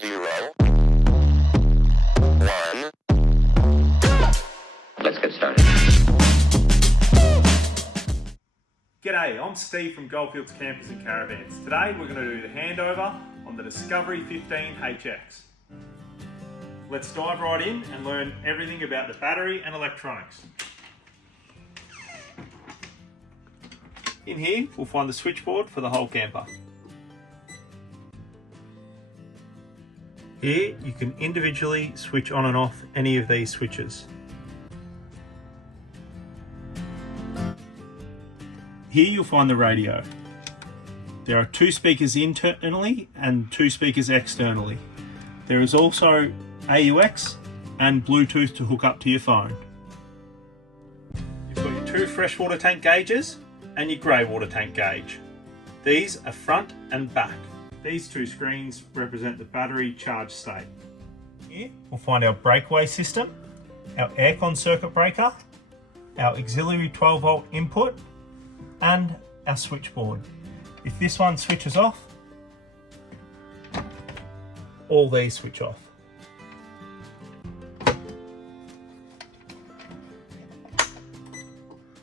0, 1. Let's get started. G'day, I'm Steve from Goldfields Campers and Caravans. Today we're going to do the handover on the Discovery 15 HX. Let's dive right in and learn everything about the battery and electronics. In here we'll find the switchboard for the whole camper. Here you can individually switch on and off any of these switches. Here you'll find the radio. There are 2 speakers internally and 2 speakers externally. There is also AUX and Bluetooth to hook up to your phone. You've got your 2 freshwater tank gauges and your grey water tank gauge. These are front and back. These 2 screens represent the battery charge state. Here we'll find our breakaway system, our aircon circuit breaker, our auxiliary 12 volt input, and our switchboard. If this one switches off, all these switch off.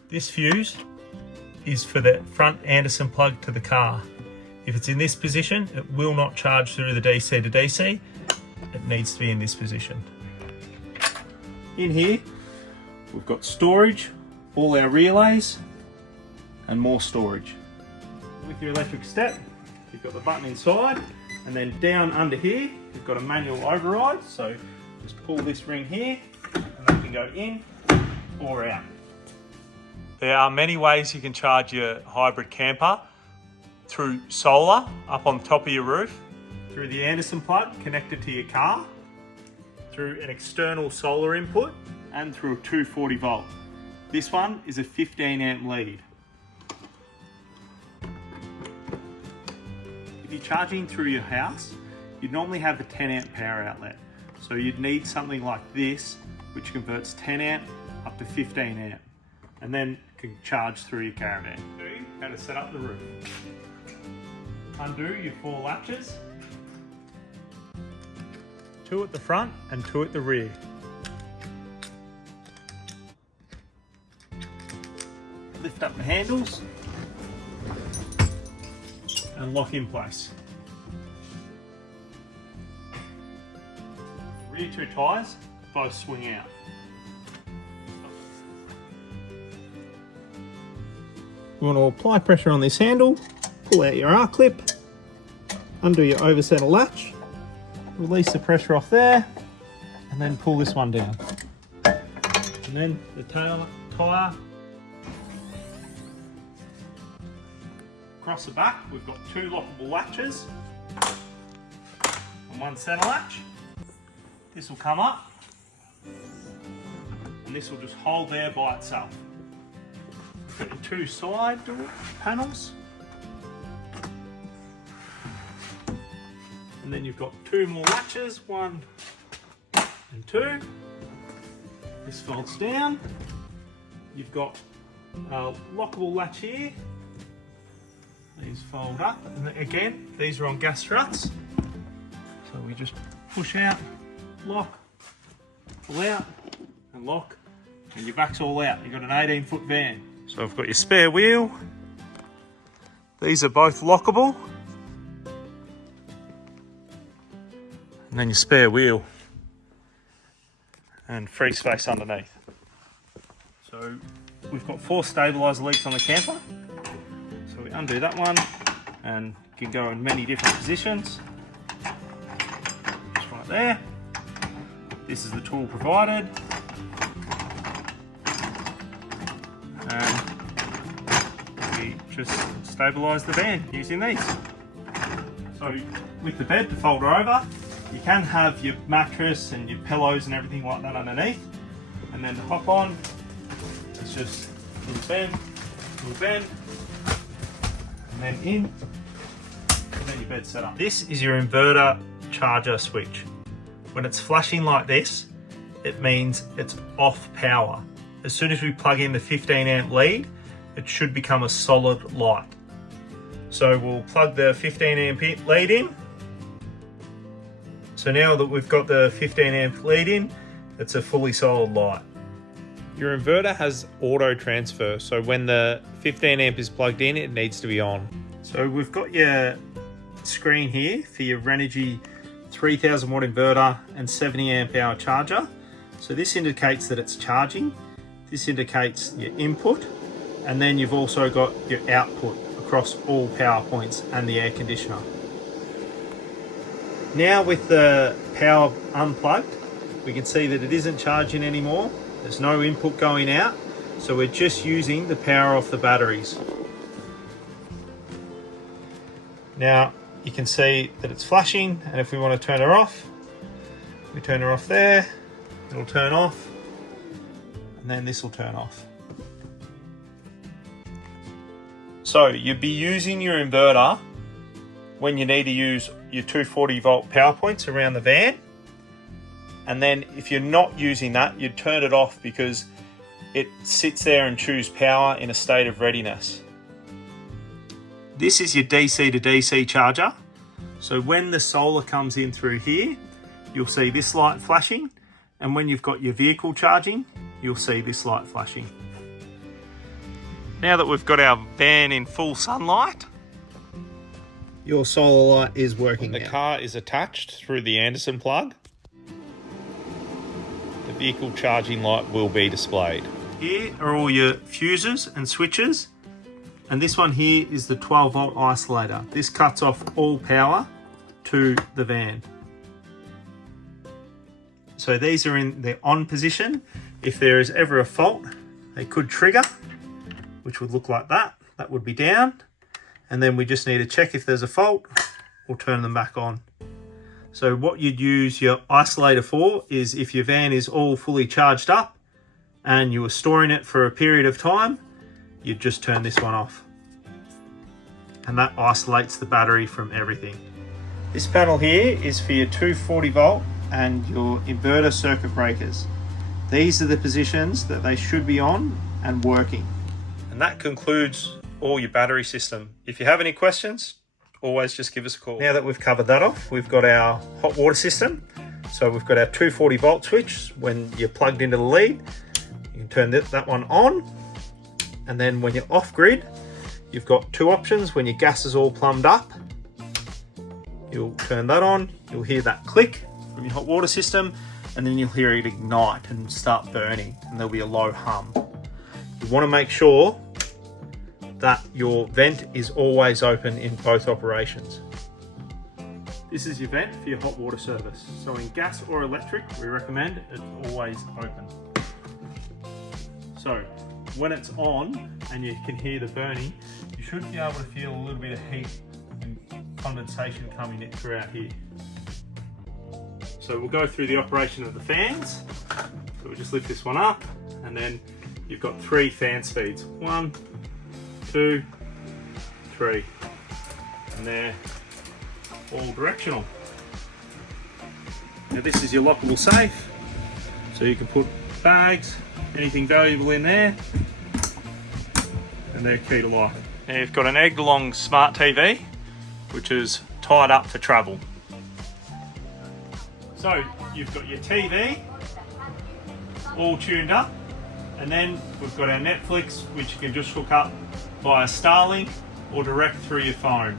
This fuse is for the front Anderson plug to the car. If it's in this position, it will not charge through the DC to DC. It needs to be in this position. In here, we've got storage, all our relays, and more storage. With your electric step, you've got the button inside, and then down under here, you've got a manual override. So just pull this ring here, and that can go in or out. There are many ways you can charge your hybrid camper: through solar up on top of your roof, through the Anderson plug connected to your car, through an external solar input, and through a 240 volt. This one is a 15 amp lead. If you're charging through your house, you'd normally have a 10 amp power outlet. So you'd need something like this, which converts 10 amp up to 15 amp, and then can charge through your caravan. How to set up the roof. Undo your 4 latches, 2 at the front and 2 at the rear. Lift up the handles and lock in place. Rear 2 tyres both swing out. You want to apply pressure on this handle, pull out your R-clip, undo your over-center latch, release the pressure off there, and then pull this one down. And then the tyre. Across the back, we've got 2 lockable latches and 1 center latch. This will come up, and this will just hold there by itself. We've got your 2 side door panels, and then you've got 2 more latches, 1 and 2. This folds down. You've got a lockable latch here. These fold up, and again, these are on gas struts. So we just push out, lock, pull out, and lock, and your back's all out. You've got an 18-foot van. So I've got your spare wheel. These are both lockable. And then your spare wheel. And free space underneath. So we've got 4 stabiliser leaks on the camper. So we undo that one and can go in many different positions. Just right there. This is the tool provided. And we just stabilise the van using these. So with the bed to fold her over, you can have your mattress and your pillows and everything like that underneath. And then to hop on, it's just a little bend, and then in, and then your bed's set up. This is your inverter charger switch. When it's flashing like this, it means it's off power. As soon as we plug in the 15 amp lead, it should become a solid light. So we'll plug the 15 amp lead in, So now that we've got the 15 amp lead in, it's a fully solid light. Your inverter has auto transfer, so when the 15 amp is plugged in, it needs to be on. So we've got your screen here for your Renogy 3000 watt inverter and 70 amp hour charger. So this indicates that it's charging. This indicates your input, and then you've also got your output across all power points and the air conditioner. Now with the power unplugged, we can see that it isn't charging anymore. There's no input going out, so we're just using the power off the batteries. Now you can see that it's flashing, and if we want to turn her off, we turn her off there, it'll turn off, and then this will turn off. So you'd be using your inverter when you need to use your 240 volt power points around the van, and then if you're not using that, you'd turn it off because it sits there and chews power in a state of readiness. This is your DC to DC charger. So when the solar comes in through here, you'll see this light flashing, and when you've got your vehicle charging, you'll see this light flashing. Now that we've got our van in full sunlight, your solar light is working. The car is attached through the Anderson plug. The vehicle charging light will be displayed. Here are all your fuses and switches, and this one here is the 12 volt isolator. This cuts off all power to the van. So these are in the on position. If there is ever a fault, they could trigger, which would look like that. That would be down. And then we just need to check if there's a fault, we'll turn them back on. So what you'd use your isolator for is if your van is all fully charged up and you were storing it for a period of time, you'd just turn this one off. And that isolates the battery from everything. This panel here is for your 240 volt and your inverter circuit breakers. These are the positions that they should be on and working. And that concludes all your battery system. If you have any questions, always just give us a call. Now that we've covered that off, we've got our hot water system. So we've got our 240 volt switch. When you're plugged into the lead, you can turn that one on. And then when you're off grid, you've got two options. When your gas is all plumbed up, you'll turn that on. You'll hear that click from your hot water system, and then you'll hear it ignite and start burning, and there'll be a low hum. You want to make sure that your vent is always open in both operations. This is your vent for your hot water service. So in gas or electric, we recommend it's always open. So when it's on and you can hear the burning, you should be able to feel a little bit of heat and condensation coming in throughout here. So we'll go through the operation of the fans. So we'll just lift this one up, and then you've got 3 fan speeds. 1, 2, 3, and they're all directional. Now this is your lockable safe, so you can put bags, anything valuable in there, and they're key to life. Now you've got an egged along smart TV, which is tied up for travel. So you've got your TV all tuned up, and then we've got our Netflix, which you can just hook up via Starlink or direct through your phone.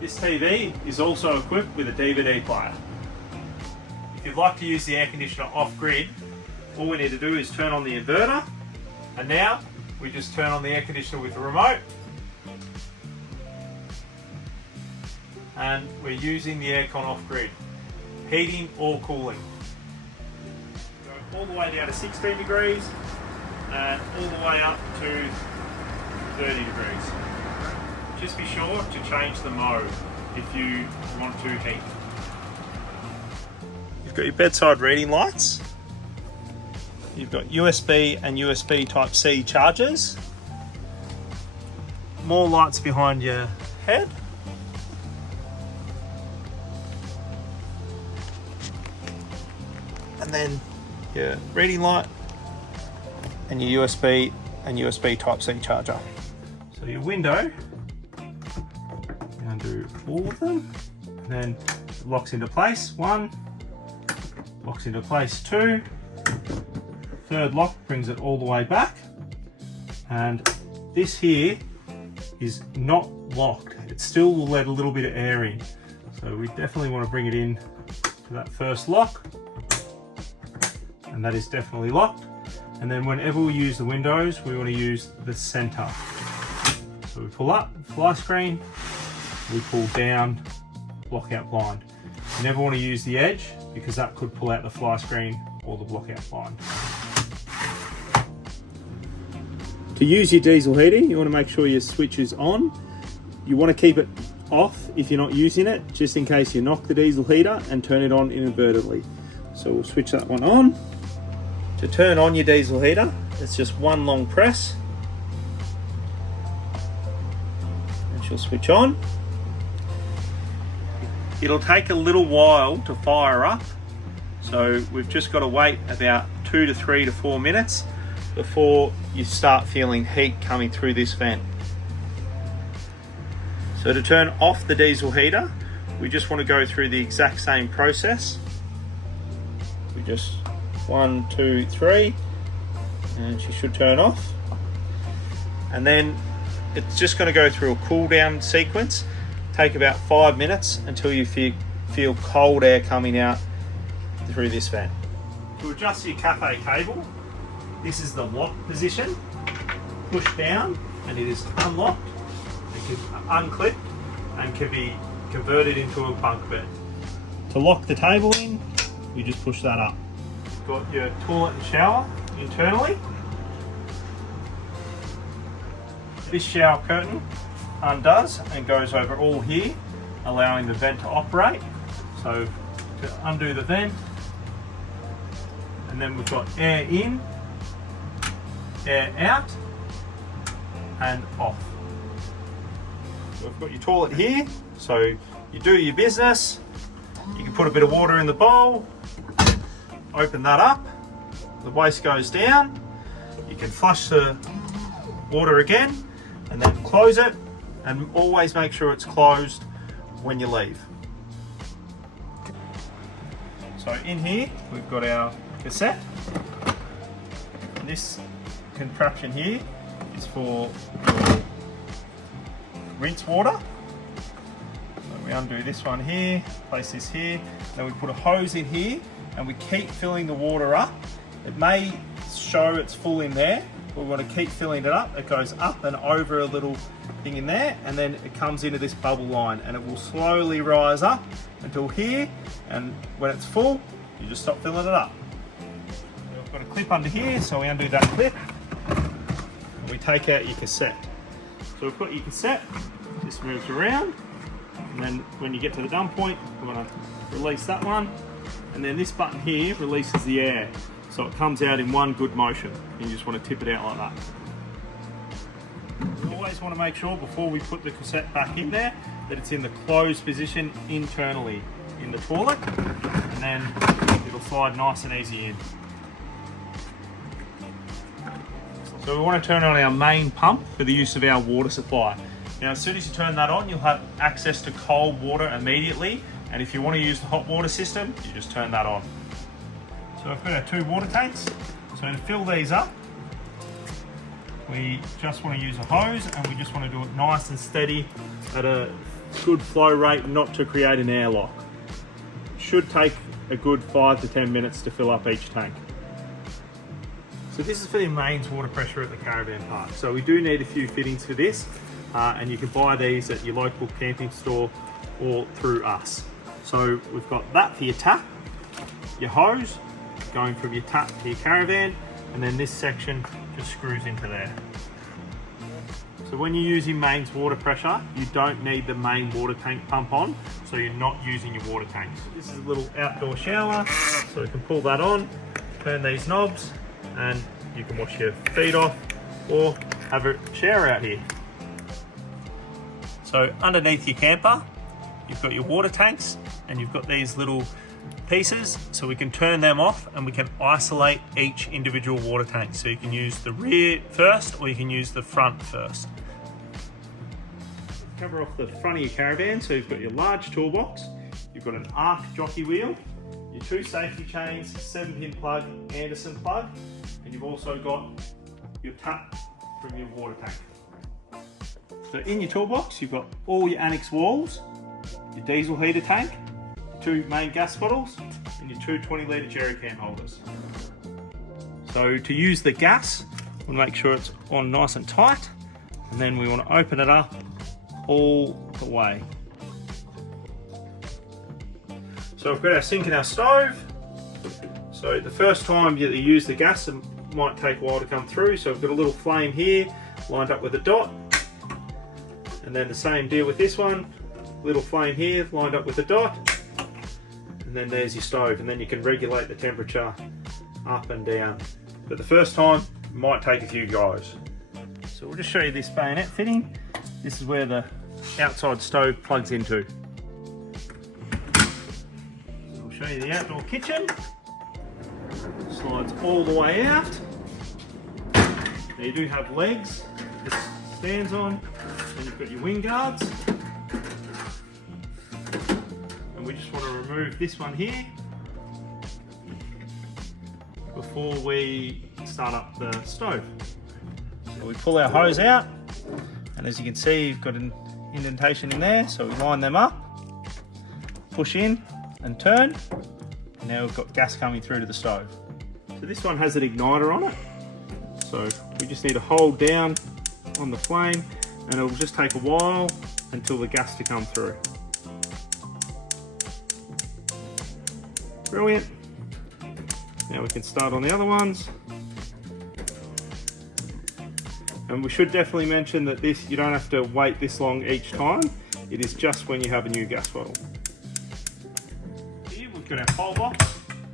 This TV is also equipped with a DVD player. If you'd like to use the air conditioner off grid, all we need to do is turn on the inverter, and now we just turn on the air conditioner with the remote, and we're using the aircon off grid, heating or cooling. Go all the way down to 16 degrees and all the way up to 30 degrees. Just be sure to change the mode if you want to heat. You've got your bedside reading lights. You've got USB and USB Type-C chargers. More lights behind your head. And then your reading light and your USB and USB Type-C charger. So your window, I'm going to do all of them. and then it locks into place, 1, locks into place 2, third lock brings it all the way back, and this here is not locked. It still will let a little bit of air in. So we definitely want to bring it in to that first lock, and that is definitely locked. And then whenever we use the windows, we want to use the center. So we pull up, fly screen, we pull down, blockout blind. You never want to use the edge because that could pull out the fly screen or the blockout blind. To use your diesel heater, you want to make sure your switch is on. You want to keep it off if you're not using it, just in case you knock the diesel heater, and turn it on inadvertently. So we'll switch that one on. To turn on your diesel heater, it's just one long press, and she'll switch on. It'll take a little while to fire up, so we've just got to wait about 2 to 3 to 4 minutes before you start feeling heat coming through this vent. So to turn off the diesel heater, we just want to go through the exact same process. We just 1, 2, 3, and she should turn off. And then it's just going to go through a cool down sequence. Take about 5 minutes until you feel cold air coming out through this vent. To adjust your cafe cable, this is the lock position. Push down and it is unlocked. It can unclip and can be converted into a bunk bed. To lock the table in, you just push that up. You've got your toilet and shower internally. This shower curtain undoes and goes over all here, allowing the vent to operate. So to undo the vent, and then we've got air in, air out, and off. So we've got your toilet here, so you do your business. You can put a bit of water in the bowl, open that up, the waste goes down. You can flush the water again, and then close it, and always make sure it's closed when you leave. So in here, we've got our cassette. This contraption here is for your rinse water. So we undo this one here, place this here, then we put a hose in here, and we keep filling the water up. It may show it's full in there, but we want to keep filling it up. It goes up and over a little thing in there, and then it comes into this bubble line, and it will slowly rise up until here, and when it's full, you just stop filling it up. We've got a clip under here, so we undo that clip, and we take out your cassette. So we've got your cassette, this moves around, and then when you get to the dump point, we want to release that one, and then this button here releases the air. So it comes out in one good motion. You just want to tip it out like that. You always want to make sure before we put the cassette back in there that it's in the closed position internally in the toilet, and then it'll slide nice and easy in. So we want to turn on our main pump for the use of our water supply. Now as soon as you turn that on, you'll have access to cold water immediately, and if you want to use the hot water system, you just turn that on. So I've got our 2 water tanks. So to fill these up, we just want to use a hose, and we just want to do it nice and steady at a good flow rate, not to create an airlock. It should take a good 5 to 10 minutes to fill up each tank. So this is for the mains water pressure at the caravan park. So we do need a few fittings for this, and you can buy these at your local camping store or through us. So we've got that for your tap, your hose, going from your tap to your caravan, and then this section just screws into there. So when you're using mains water pressure, you don't need the main water tank pump on, so you're not using your water tanks. This is a little outdoor shower, so you can pull that on, turn these knobs, and you can wash your feet off or have a shower out here. So underneath your camper, you've got your water tanks, and you've got these little pieces, so we can turn them off and we can isolate each individual water tank. So you can use the rear first, or you can use the front first. Cover off the front of your caravan, so you've got your large toolbox, you've got an arc jockey wheel, your 2 safety chains, 7-pin plug, Anderson plug, and you've also got your tap from your water tank. So in your toolbox, you've got all your annex walls, your diesel heater tank, your 2 main gas bottles, and your 2 20-litre jerry can holders. So to use the gas, we'll make sure it's on nice and tight, and then we want to open it up all the way. So we've got our sink and our stove. So the first time you use the gas, it might take a while to come through. So we've got a little flame here lined up with a dot. And then the same deal with this one, little flame here lined up with a dot. And then there's your stove, and then you can regulate the temperature up and down. But the first time might take a few goes. So we'll just show you this bayonet fitting. This is where the outside stove plugs into. So we'll show you the outdoor kitchen. Slides all the way out. Now you do have legs this stands on, and you've got your wing guards. And we just want to remove this one here before we start up the stove. So we pull our hose out, and as you can see, you've got an indentation in there, so we line them up, push in and turn, and now we've got gas coming through to the stove. So this one has an igniter on it, so we just need to hold down on the flame, and it'll just take a while until the gas to come through. Brilliant. Now we can start on the other ones. And we should definitely mention that this, you don't have to wait this long each time. It is just when you have a new gas bottle. Here we've got our pole box,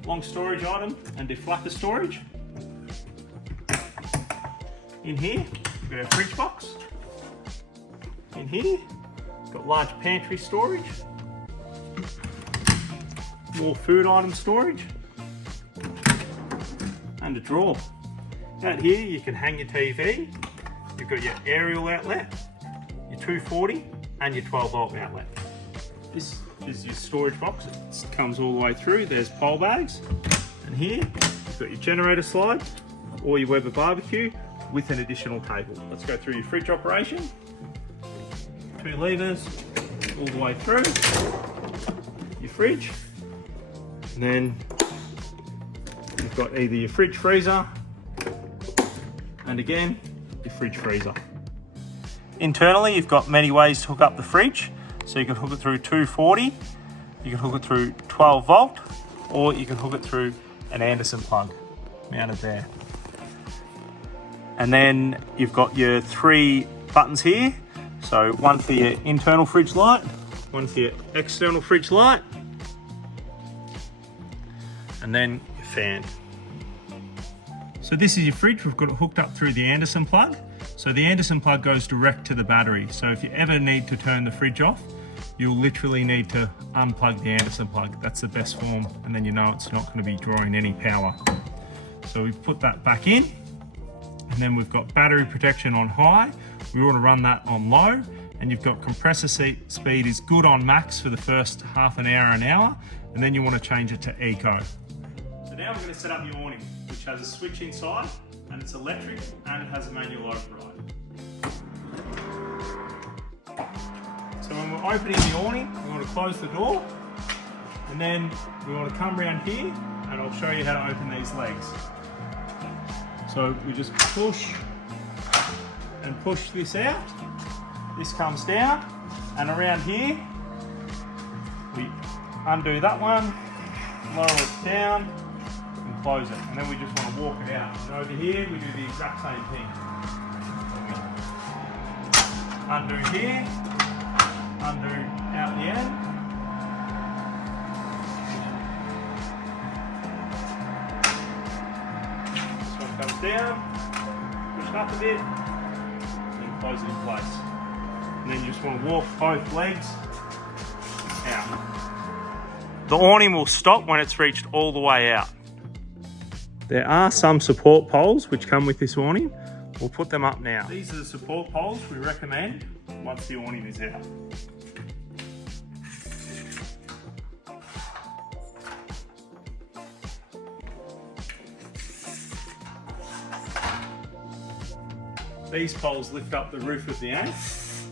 long storage item and deflector storage. In here, we've got our fridge box. In here, we've got large pantry storage. More food item storage. And a drawer. Out here you can hang your TV. You've got your aerial outlet, your 240 and your 12 volt outlet. This is your storage box. It comes all the way through. There's pole bags. And here you've got your generator slide or your Weber barbecue with an additional table. Let's go through your fridge operation. 2 levers all the way through your fridge. And then you've got either your fridge freezer and again your fridge freezer. Internally you've got many ways to hook up the fridge. So you can hook it through 240, you can hook it through 12 volt, or you can hook it through an Anderson plug mounted there. And then you've got your 3 buttons here. So one for your internal fridge light, one for your external fridge light, and then your fan. So this is your fridge. We've got it hooked up through the Anderson plug. So the Anderson plug goes direct to the battery. So if you ever need to turn the fridge off, you'll literally need to unplug the Anderson plug. That's the best form, and then you know it's not going to be drawing any power. So we put that back in, and then we've got battery protection on high. We want to run that on low, and you've got compressor speed is good on max for the first half an hour, and then you want to change it to eco. So now we're going to set up your awning, which has a switch inside, and it's electric, and it has a manual override. So when we're opening the awning, we want to close the door, and then we want to come around here, and I'll show you how to open these legs. So we just push and push this out. This comes down, and around here, we undo that one, lower it down, and close it. And then we just want to walk it out. And over here, we do the exact same thing. Undo here, undo out the end. This one comes down, push it up a bit, and close it in place. And then you just want to walk both legs out. The awning will stop when it's reached all the way out. There are some support poles which come with this awning. We'll put them up now. These are the support poles we recommend once the awning is out. These poles lift up the roof of the annex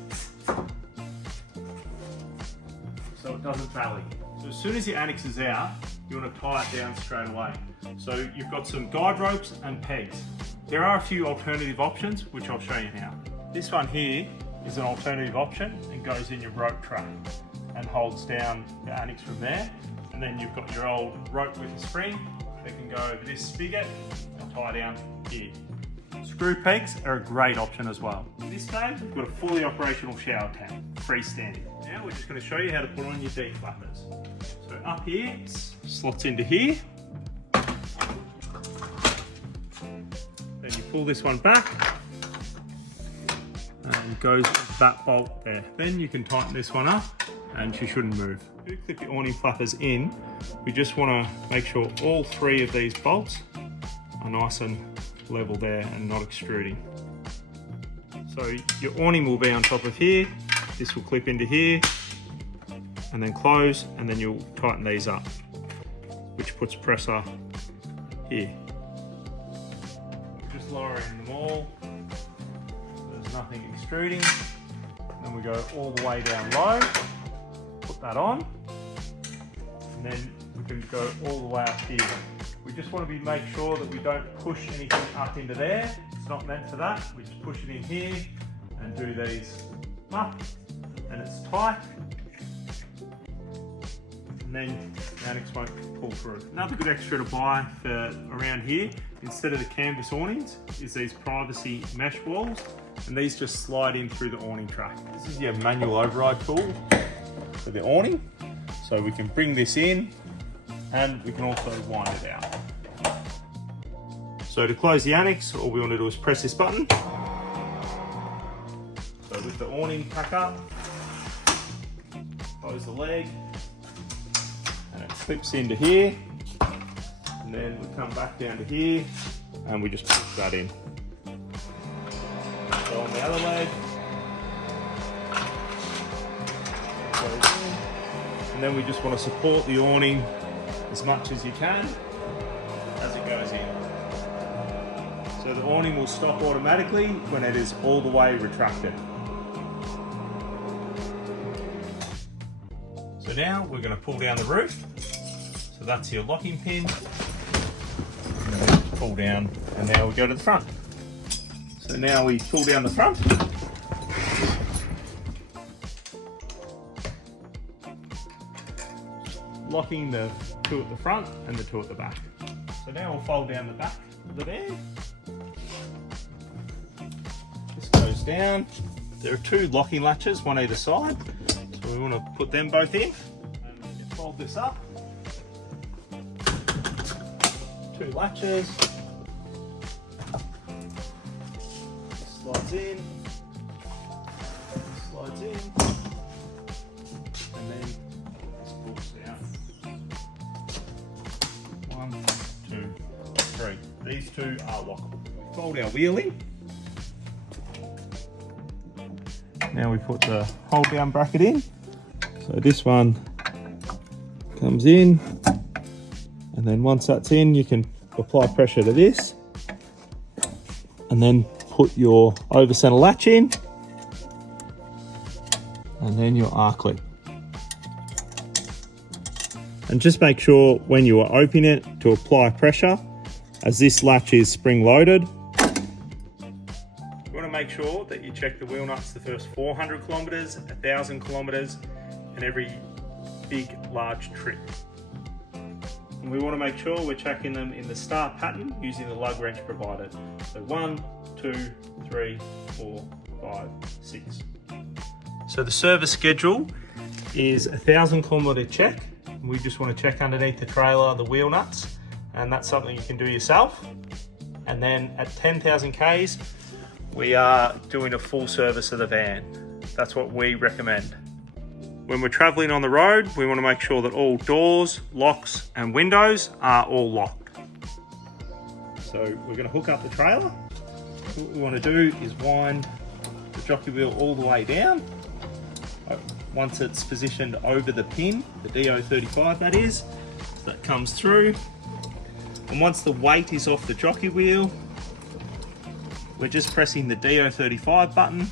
so it doesn't valley. So as soon as your annex is out, you want to tie it down straight away. So you've got some guide ropes and pegs. There are a few alternative options, which I'll show you now. This one here is an alternative option and goes in your rope tray and holds down your annex from there. And then you've got your old rope with a spring that can go over this spigot and tie down here. Screw pegs are a great option as well. In this case, we've got a fully operational shower tank, freestanding. Now we're just going to show you how to put on your D flappers. So up here, slots into here. Then you pull this one back and goes into that bolt there. Then you can tighten this one up and she shouldn't move. If you clip your awning flappers in, we just want to make sure all three of these bolts are nice and level there and not extruding. So your awning will be on top of here, this will clip into here and then close, and then you'll tighten these up, which puts pressure here. Just lowering them all, there's nothing extruding. Then we go all the way down low, put that on, and then we can go all the way up here. We just want to make sure that we don't push anything up into there. It's not meant for that. We just push it in here and do these up, and it's tight. And then the annex won't pull through. Another good extra to buy for around here, instead of the canvas awnings, is these privacy mesh walls, and these just slide in through the awning track. This is your manual override tool for the awning. So we can bring this in, and we can also wind it out. So to close the annex, all we want to do is press this button. So with the awning pack up, close the leg, and it clips into here. And then we come back down to here, and we just push that in. So on the other leg, goes in. And then we just want to support the awning as much as you can as it goes in. So the awning will stop automatically when it is all the way retracted. So now we're going to pull down the roof. So that's your locking pin. And then pull down, and now we go to the front. So now we pull down the front. Locking the two at the front and the two at the back. So now we'll fold down the back of the van. This goes down. There are two locking latches, one either side. So we want to put them both in. And fold this up. Two latches. Slides in. Slides in. And then this pulls down. 1, 2, 3. These two are lockable. We fold our wheel in. Now we put the hold down bracket in. So this one comes in, and then once that's in, you can apply pressure to this, and then put your over center latch in, and then your R-clip. And just make sure when you are opening it to apply pressure, as this latch is spring loaded. You want to make sure that you check the wheel nuts the first 400 kilometers, 1,000 kilometers, and every big, large trip. And we want to make sure we're checking them in the star pattern using the lug wrench provided. So 1, 2, 3, 4, 5, 6. So the service schedule is 1,000 kilometer check. We just want to check underneath the trailer the wheel nuts, and that's something you can do yourself. And then at 10,000 Ks, we are doing a full service of the van. That's what we recommend. When we're traveling on the road, we want to make sure that all doors, locks, and windows are all locked. So we're going to hook up the trailer. What we want to do is wind the jockey wheel all the way down. Once it's positioned over the pin, the DO35 that is, that comes through. And once the weight is off the jockey wheel, we're just pressing the DO35 button,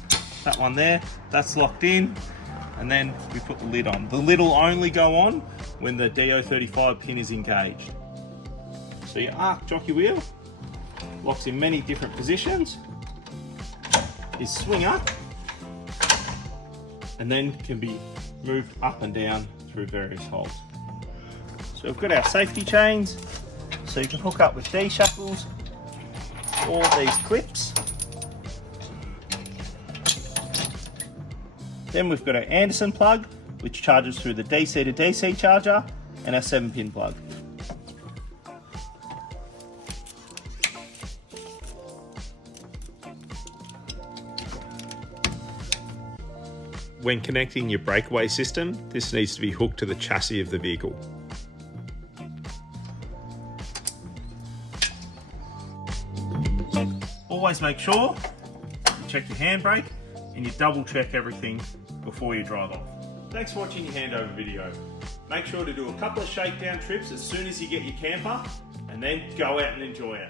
that one there, that's locked in, and then we put the lid on. The lid will only go on when the DO35 pin is engaged. So your arc jockey wheel locks in many different positions, is swing up, and then can be moved up and down through various holes. So we've got our safety chains, so you can hook up with D-shackles or these clips. Then we've got our Anderson plug, which charges through the DC to DC charger, and our 7-pin plug. When connecting your breakaway system, this needs to be hooked to the chassis of the vehicle. Always make sure you check your handbrake and you double check everything before you drive off. Thanks for watching your handover video. Make sure to do a couple of shakedown trips as soon as you get your camper, and then go out and enjoy it.